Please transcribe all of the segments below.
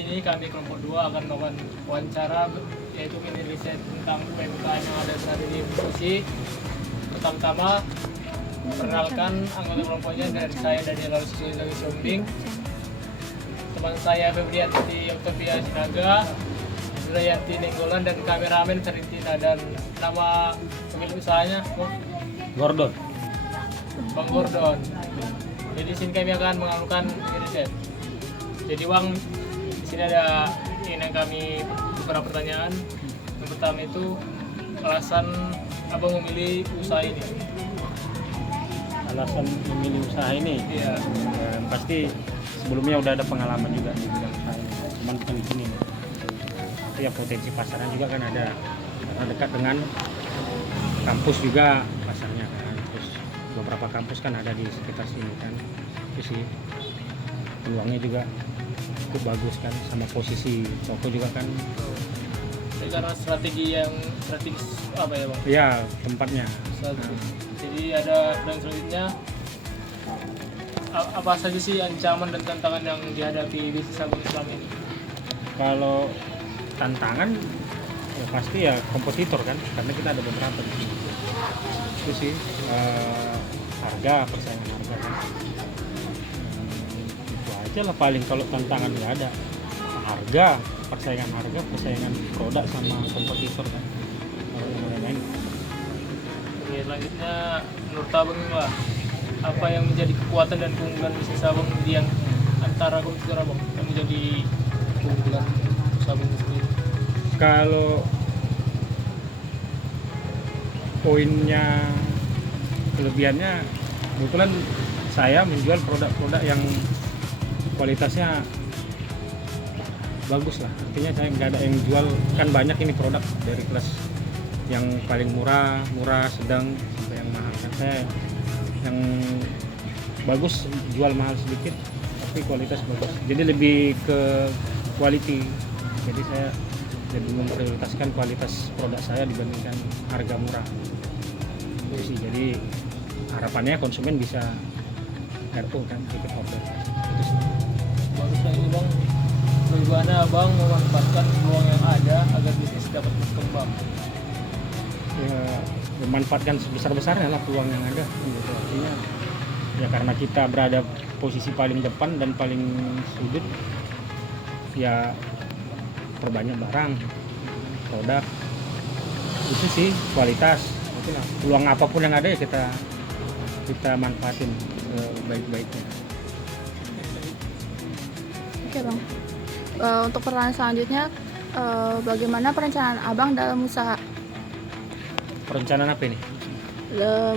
sini kami kelompok 2 akan melakukan wawancara, yaitu mini riset tentang UMKM yang ada saat ini di Susi. Pertama-tama perkenalkan anggota kelompoknya, dari saya Daniel Lalu Sombing, teman saya Febrianti Octavia Sinaga, Nurayanti Nenggolan, dan kameramen Ferintina, dan nama pemilik usahanya Gordon. Bang Gordon. Jadi sini kami akan mengalukan riset. Jadi Bang, di sini ada yang kami beberapa pertanyaan. Yang pertama itu alasan Abang memilih usaha ini. Alasan memilih usaha ini, Iya. pasti sebelumnya udah ada pengalaman juga di bidang usaha ini. Cuman bukan di sini. Itu ya potensi pasarnya juga kan ada. Karena dekat dengan kampus juga pasarnya kan. Terus beberapa kampus kan ada di sekitar sini kan. Itu sih peluangnya juga cukup bagus kan, sama posisi toko juga kan. Jadi karena strategis apa ya Bang? Iya, tempatnya. Jadi ada pertanyaan selanjutnya, apa saja sih ancaman dan tantangan yang dihadapi bisnis sabun Islam ini? Kalau tantangan ya pasti ya kompetitor kan, karena kita ada beberapa di sini. Itu sih harga, persaingan harga kan. Itu aja lah paling kalau tantangan nggak ada. Harga, persaingan produk sama kompetitor kan. Kalau yang lain-lain. Oke, selanjutnya menurut Abang lah, apa yang menjadi kekuatan dan keunggulan bisnis Abang di antara kompetitor Abang yang menjadi keunggulan usaha Abang sendiri? Kalau poinnya, kelebihannya, kebetulan saya menjual produk-produk yang kualitasnya bagus lah. Artinya saya nggak ada yang jual, kan banyak ini produk dari kelas yang paling murah, sedang sampai yang mahal. Kan saya yang bagus jual mahal sedikit, tapi kualitas bagus. Jadi lebih ke quality. Jadi saya lebih memprioritaskan kualitas produk saya dibandingkan harga murah. Itu sih. Jadi harapannya konsumen bisa RO kan, ikut order. Itu sih. Bagusnya ini Bang, bagaimana Abang memanfaatkan peluang yang ada agar bisnis dapat berkembang? Ya, memanfaatkan sebesar-besarnya lah peluang yang ada gitu. Artinya ya karena kita berada posisi paling depan dan paling sudut, ya perbanyak barang, produk, itu sih kualitas. Itulah peluang apapun yang ada ya kita manfaatin baik-baiknya. Oke Bang, untuk pertanyaan selanjutnya, bagaimana perencanaan Abang dalam usaha? Perencanaan apa ini?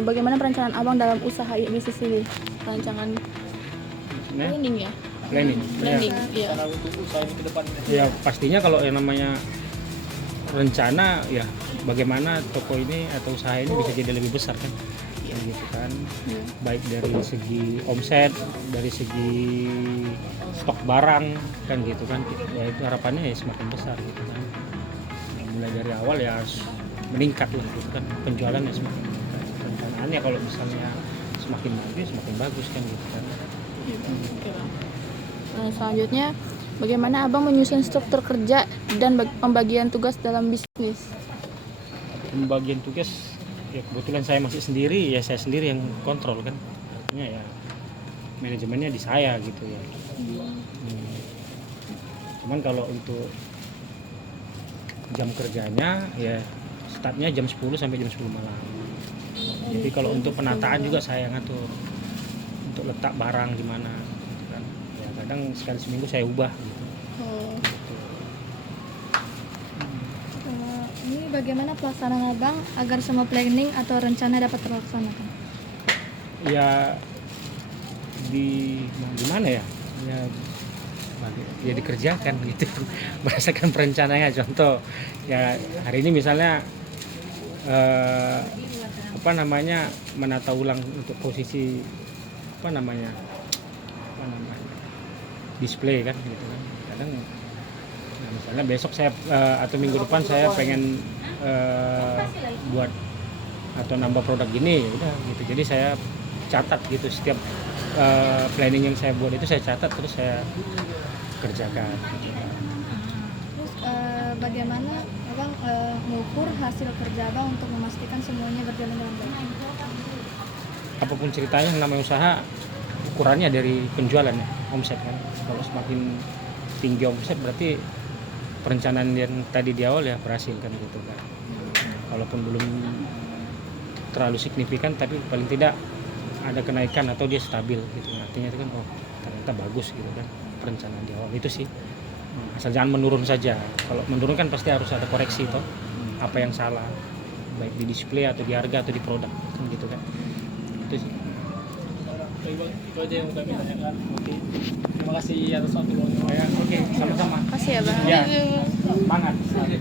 Bagaimana perencanaan Abang dalam usaha bisnis ini? Perencanaan planning ya? Planning. Planning, iya. Karena untuk usaha ini ke depan. Ya pastinya kalau yang namanya rencana ya bagaimana toko ini atau usaha ini bisa jadi lebih besar kan, gitu kan. Baik dari segi omset, dari segi stok barang kan gitu kan. Ya itu harapannya ya semakin besar gitu kan. Mulai dari awal ya harus meningkat lah gitu kan, penjualannya semakin meningkat. Rencanaannya kalau misalnya semakin bagus kan gitu kan. Oke, Bang. Nah, selanjutnya, bagaimana Abang menyusun struktur kerja dan pembagian tugas dalam bisnis? Pembagian tugas ya kebetulan saya masih sendiri, ya saya sendiri yang kontrol kan. Artinya ya manajemennya di saya gitu ya. Cuman kalau untuk jam kerjanya ya startnya jam 10 sampai jam 10 malam. Jadi kalau untuk penataan juga saya ngatur. Untuk letak barang di mana gitu kan. Ya kadang sekali seminggu saya ubah gitu. Ini bagaimana pelaksanaan Abang agar semua planning atau rencana dapat terlaksanakan? Ya gimana ya? Ya dikerjakan gitu. Berdasarkan perencanaannya. Contoh ya hari ini misalnya menata ulang untuk posisi display kan gitu kan. Kadang misalnya besok saya atau minggu depan saya pengen buat atau nambah produk gini, udah gitu. Jadi saya catat gitu setiap planning yang saya buat itu saya catat terus saya kerjakan gitu. bagaimana abang mengukur hasil kerja abang untuk memastikan semuanya berjalan dengan baik? Apapun ceritanya yang namanya usaha, ukurannya dari penjualan ya, omset kan. Kalau semakin tinggi omset berarti perencanaan yang tadi di awal ya berhasil kan gitu kan. Walaupun belum terlalu signifikan tapi paling tidak ada kenaikan atau dia stabil gitu. Artinya itu kan oh ternyata bagus gitu kan perencanaan di awal itu sih. Asal jangan menurun saja. Kalau menurun kan pasti harus ada koreksi toh. Apa yang salah baik di display atau di harga atau di produk kan gitu kan. Itu sih. Baik, Bang. Itu aja yang kami tanyakan. Oke. Terima kasih atas waktu luangnya. Ya, oke, sama-sama. Makasih ya bang. Ya, semangat. Oke.